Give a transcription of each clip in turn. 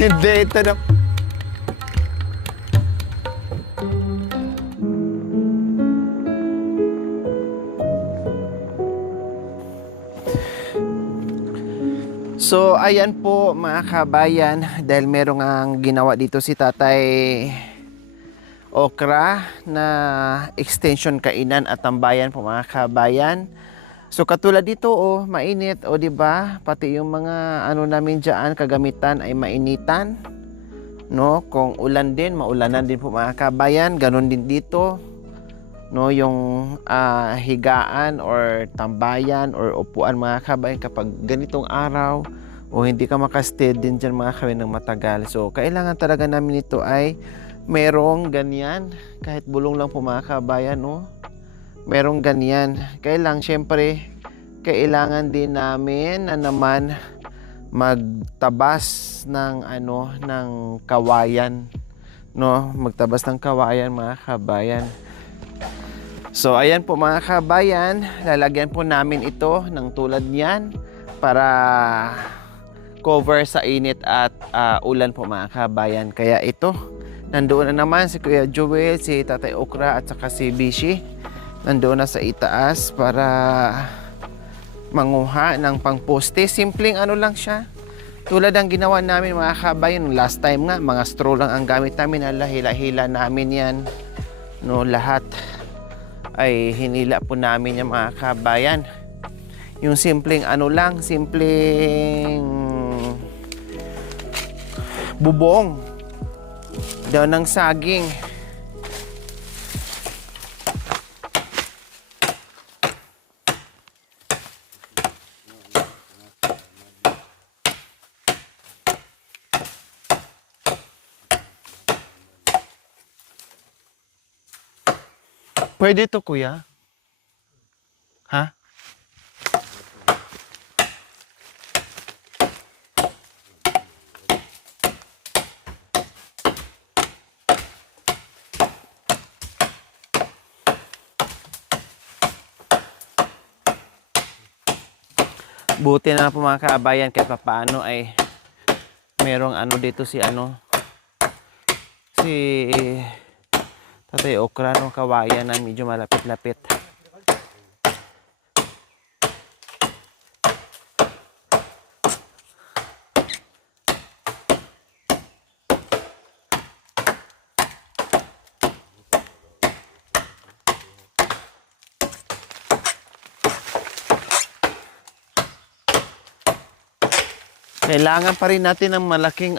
Hindi, ito na. So, ayan po mga kabayan, dahil merong ang ginawa dito si Tatay Okra na extension kainan at tambayan po mga kabayan. So katulad dito mainit 'di ba? Pati yung mga ano namin diyan kagamitan ay mainitan. No, kung ulan din, maulanan din po mga kabayan, ganun din dito. No, yung higaan or tambayan or upuan mga kabayan kapag ganitong araw o hindi ka makastay din dyan mga kabayan ng matagal. So kailangan talaga namin ito ay merong ganyan, kahit bulong lang po mga kabayan, no? Merong ganyan. Kailang syempre kailangan din namin na naman magtabas ng ng kawayan, no? Magtabas ng kawayan mga kabayan. So ayan po mga kabayan, lalagyan po namin ito ng tulad niyan para cover sa init at ulan po mga kabayan. Kaya ito, nandoon na naman si Kuya Joel, si Tatay Okra at saka si Bishi. Nandoon na sa itaas para manguha ng pangposte. Simpleng ano lang siya. Tulad ang ginawa namin mga kabayan last time nga, mga straw lang ang gamit namin, hila-hila namin yan. No, lahat ay hinila po namin yung mga kabayan. Yung simpleng ano lang, simpleng bubong daw ng saging. Pwede to kuya? Ha? Buti na po mga kaabayan kahit papaano ay merong ano dito si si Tatay Okra, no, kawayan na medyo malapit-lapit. Kailangan pa rin natin ng malaking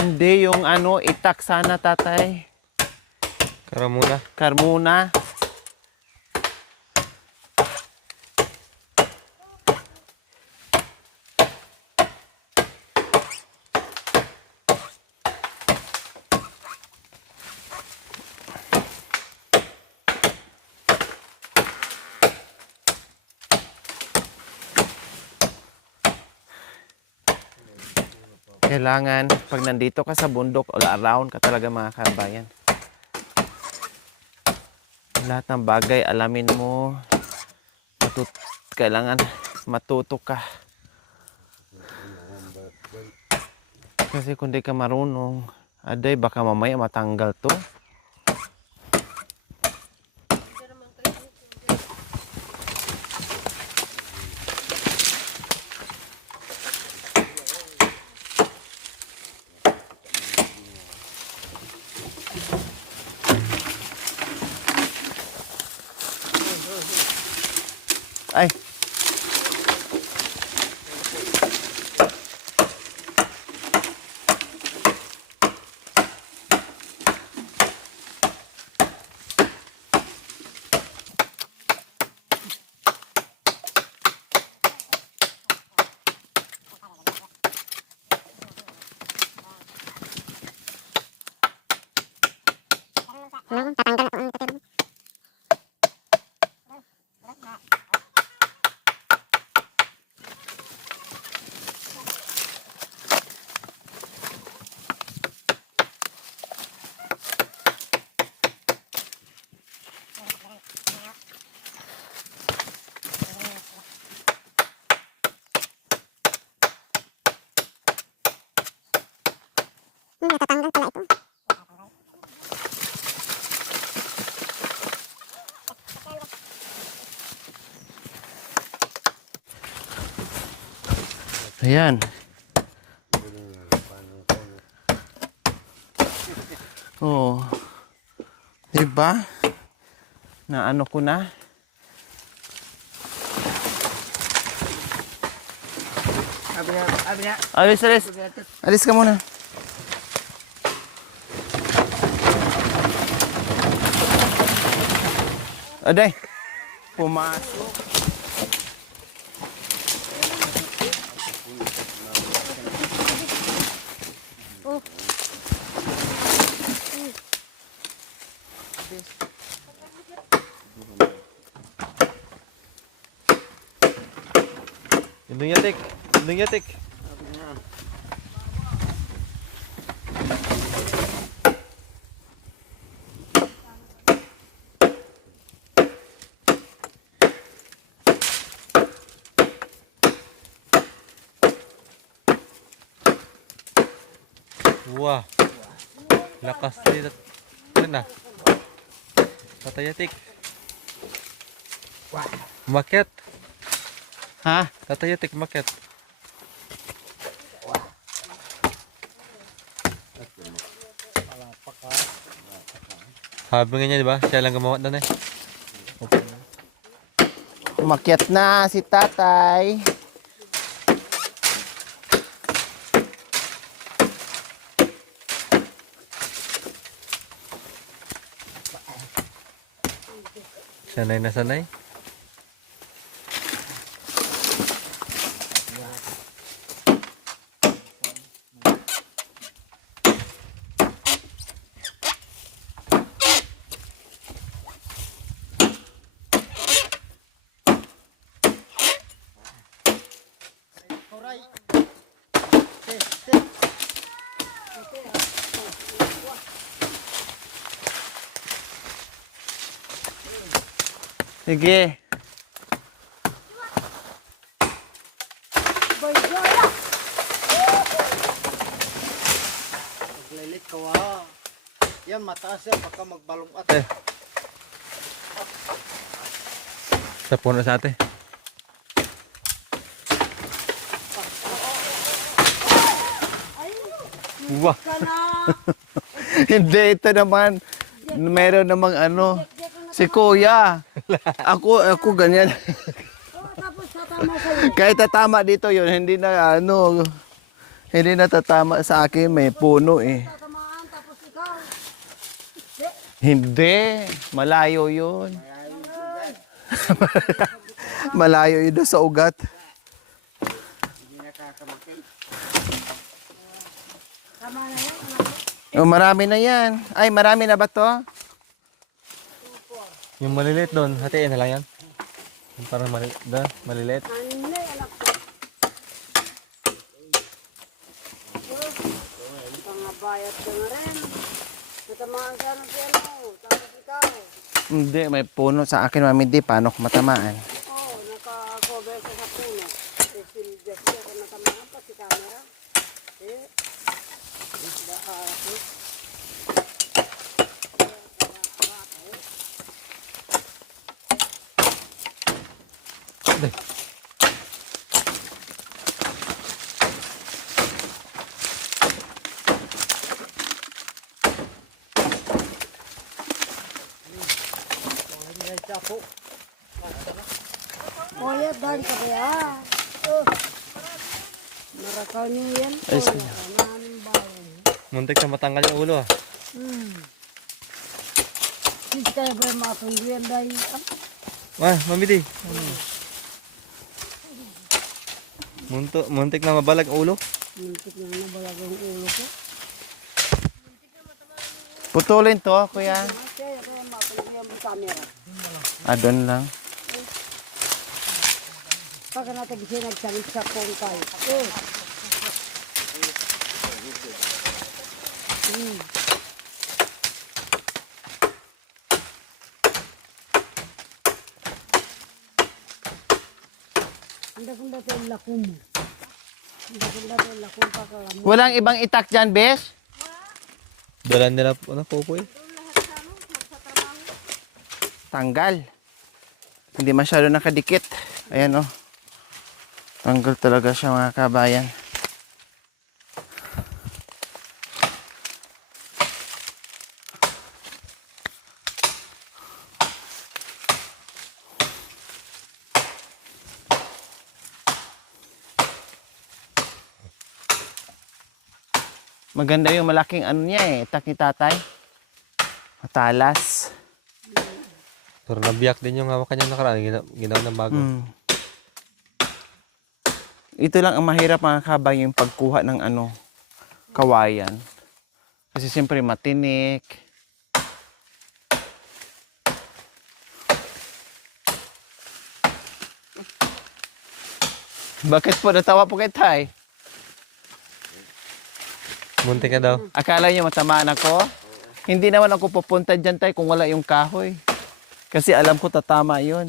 hindi yung itak sana tatay. Karmuna. Kailangan, pag nandito ka sa bundok, all around ka talaga mga kabayan. Lahat ng bagay, alamin mo. Kailangan matuto ka. Kasi kung di ka marunong, aday, baka mamaya matanggal to. Ay. Ayan. Oh. Diba? Na ano ko na. Alis, alis. Alis ka muna. Aday. Pumasok. Indong yatik. Indong yatik. Wah. Lakas ni na. Tatay yatik. Maket. Ha? Tatay yatik maket. Sabi nga niya, di ba? Siya lang gumawa doon eh. Umakyat na si tatay. Sanay na sanay. Sige. Maglilit ka wa. Yan mataas yan baka magbalong at. Sa puno sa ate. Wah. Hindi, ito naman. Meron namang ano. Si kuya. Ako ganyan. Kahit tatama dito yun, hindi na ano. Hindi na tatama sa akin. May puno eh. Hindi. Malayo yun. Malayo yun doon sa ugat. Oh, marami na yan. Ay, marami na ba to? Yung maliliit doon, hatiin na lang yan. Yung parang maliliit. Pangabayat ka na rin. Natamaan ka ng piano. Tapos ikaw. Hindi, may puno sa akin, mami. Di, paano ko matamaan? Oo, naka-cover ka sa puno. Eh, silbias ka ka natamaan pa si camera. Eh, oh, ya, dari ka kaya. Marakaw niyo yan. Ayos Oh, na. namin bayan. Muntik na matanggal yung ulo ah. Hindi kaya ba matunggu yan dahil. Wah, mamidi. Muntik na mabalag ang ulo. Muntik na nabalag ang ulo ko. Putulin to, kuya. Kaya matunggu yan ang camera. Doon lang. Pagka natin kasi nagsalit sa phone tayo. Eh. Hindi ko yung lakum. Hindi ko yung lakum pa kalam. Walang ibang itak dyan, Besh? Dalan nila ano po eh. Tanggal. Hindi masyado nakadikit. Ayan, oh. Tanggal talaga siya mga kabayan. Maganda yung malaking ano niya eh, itak ni tatay. Matalas. Pero nabiyak din yung hawakan niya nakaraan. Ginawa ng bago. Mm. Ito lang ang mahirap mga kabay, yung pagkuha ng ano, kawayan. Kasi siyempre matinik. Bakit po natawa po kay Tay? Munti ka daw. Akala niyo matamaan ako? Hindi naman ako pupunta dyan Tay kung wala yung kahoy. Kasi alam ko tatama yun.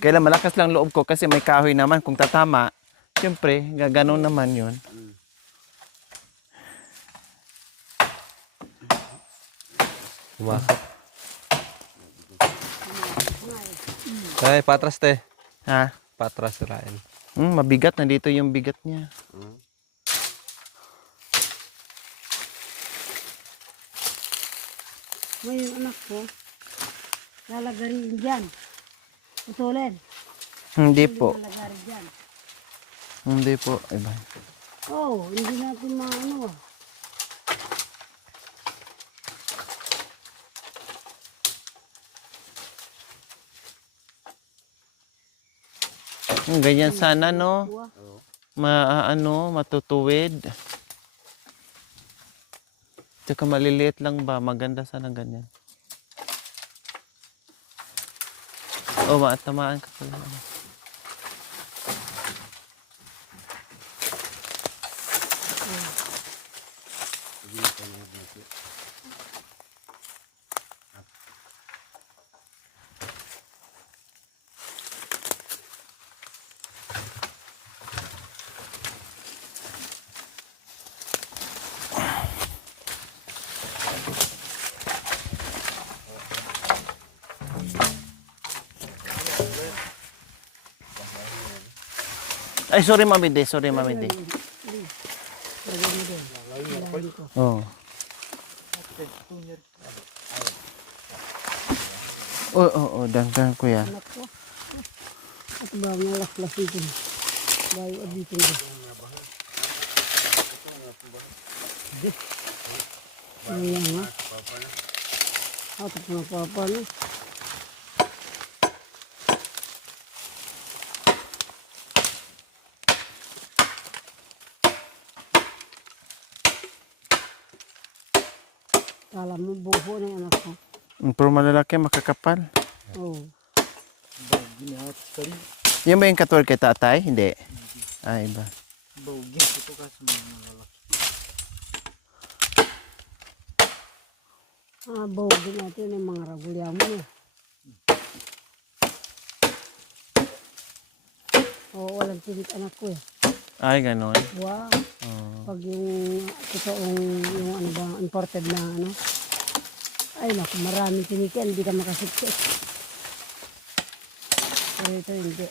Kailan malakas lang loob ko kasi may kahoy naman. Kung tatama, siyempre, gaganon naman yun. Pumasok. Ay, patras te. Ha? Patras sirain. Mabigat. Nandito yung bigat niya. May anak ko, lalagarin dyan. Putulin. Hindi po. Lalagarin dyan. Hindi po. Iba. Oh, hindi natin maano ah. Ganyan sana no. Kuha. Matutuwid. Tsaka maliliit lang ba? Maganda sana ganyan. Tamaan ka pala. Ay, sorry Mami De. Sorry Mami De. Oh. Dangdang ko yan. Anak ko. At ba nga laklasin. Bayo abitin ko. Ayan nga. Atak na papa na. Kala mo buho na yung anak ko. Pero malalaki, makakapal. Oh. Yan ba yung katulad kay tatay? Hindi. Iba. Bawgin ito kasi mga lalaki. Bawagin natin yung mga ragulya mo niya. Oo, walang tinik anak ko eh. Ay, ganon. Wow. Oh. Pag yung totoong yung ano ba, imported na ano. Ay naku, maraming tinikin, hindi ka makasipsip. Pero ito hindi.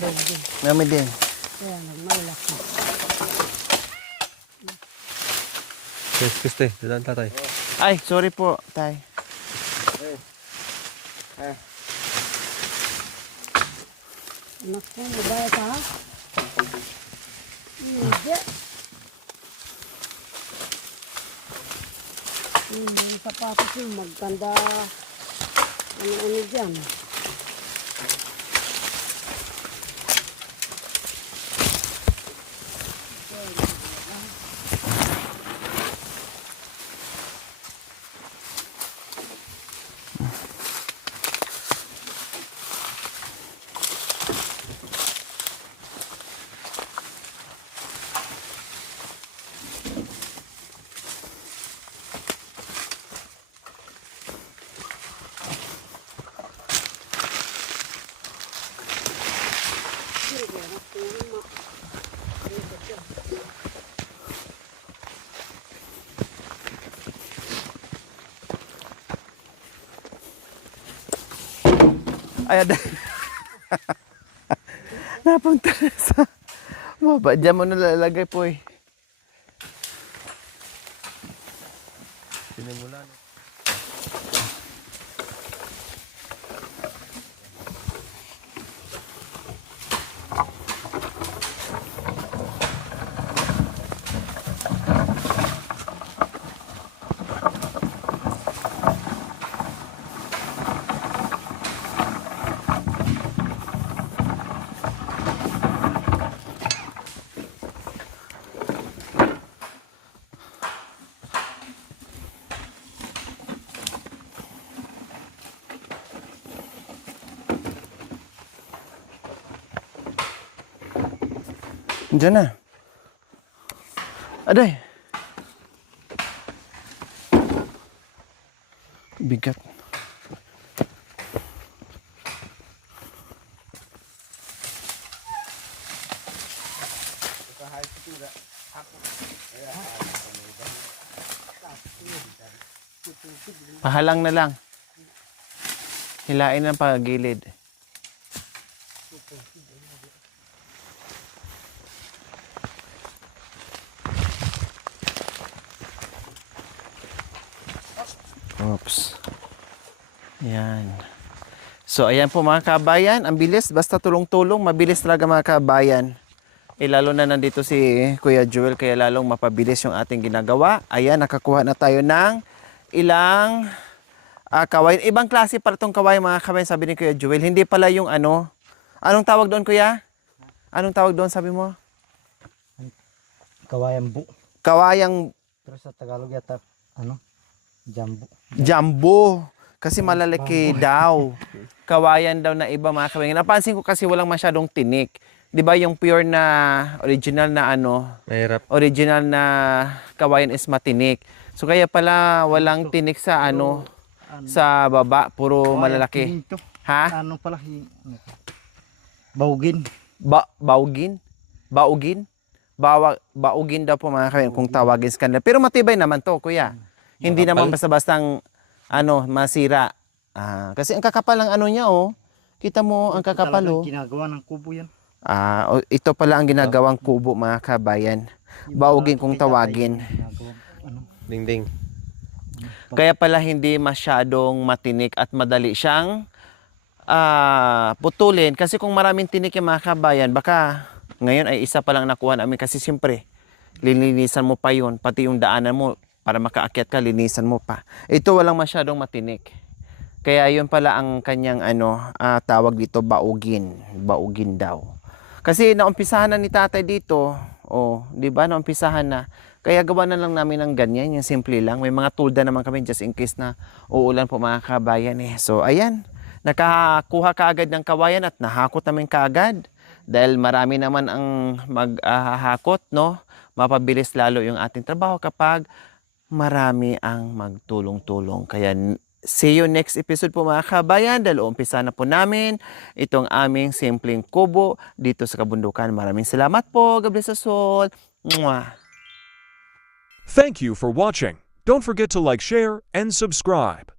Bawagin. Mami din. Kaya nagmalaki. Excuse te. Dadaan tatay. Ay, sorry po, tay. Anak ko, mabayat ha? Hindi. Yung sapatos yung magkanda. Ano dyan. Ay, Napunta na sa baba. Diyan mo nalalagay po eh. Sinimulan. Diyan na. Aday. Bigat. Pahalang na lang. Hilain ng pagilid. Oops. Yan. So, ayan po mga kabayan. Ang bilis. Basta tulong-tulong. Mabilis talaga mga kabayan. Lalo na nandito si Kuya Joel. Kaya lalong mapabilis yung ating ginagawa. Ayan, nakakuha na tayo ng ilang kawayan. Ibang klase pala itong kawayan mga kabayan. Sabi ni Kuya Joel. Hindi pala yung ano. Anong tawag doon, Kuya? Anong tawag doon, sabi mo? Kawayang bu. Kawayang Pero sa Tagalog yata, jambu. jumbo. Kasi malalaki daw. Kawayan daw na iba mga kabayan. Napansin ko kasi walang masyadong tinik. 'Di ba yung pure na original na Mahirap. original na kawayan is matinik. So kaya pala walang tinik sa sa baba, puro malalaki. Ha? Ano pala? Baugin. Baugin? Baugin? Baugin daw po mga kabayan kung tawagin sa kanila. Pero matibay naman to, kuya. Hindi naman basta-bastang masira. Kasi ang kakapal ng niya, oh. Kita mo ang kakapal, oh. Ginagawa ng kubo yan. Ito pala ang ginagawang kubo mga kabayan. Baugin kung tawagin. Ding-ding. Kaya pala hindi masyadong matinik at madali siyang putulin. Kasi kung maraming tinik yung mga kabayan, baka ngayon ay isa pa lang nakuha namin. Kasi siyempre, lilinisan mo pa yun. Pati yung daanan mo, para makaakyat ka, linisan mo pa. Ito walang masyadong matinik. Kaya yun pala ang kanyang tawag dito, baugin. Baugin daw. Kasi naumpisahan na ni tatay dito, di ba, naumpisahan na. Kaya gawa na lang namin ng ganyan, yung simple lang. May mga tulda naman kami just in case na uulan po mga kabayan eh. So ayan, nakakuha kaagad ng kawayan at nahakot namin kaagad. Dahil marami naman ang maghahakot, no? Mapabilis lalo yung ating trabaho kapag marami ang magtulong-tulong. Kaya see you next episode po mga kabayan dahil umpisa na po namin itong aming simpleng kubo dito sa kabundukan. Maraming salamat po. God bless us all. Mwah! Thank you for watching. Don't forget to like, share, and subscribe.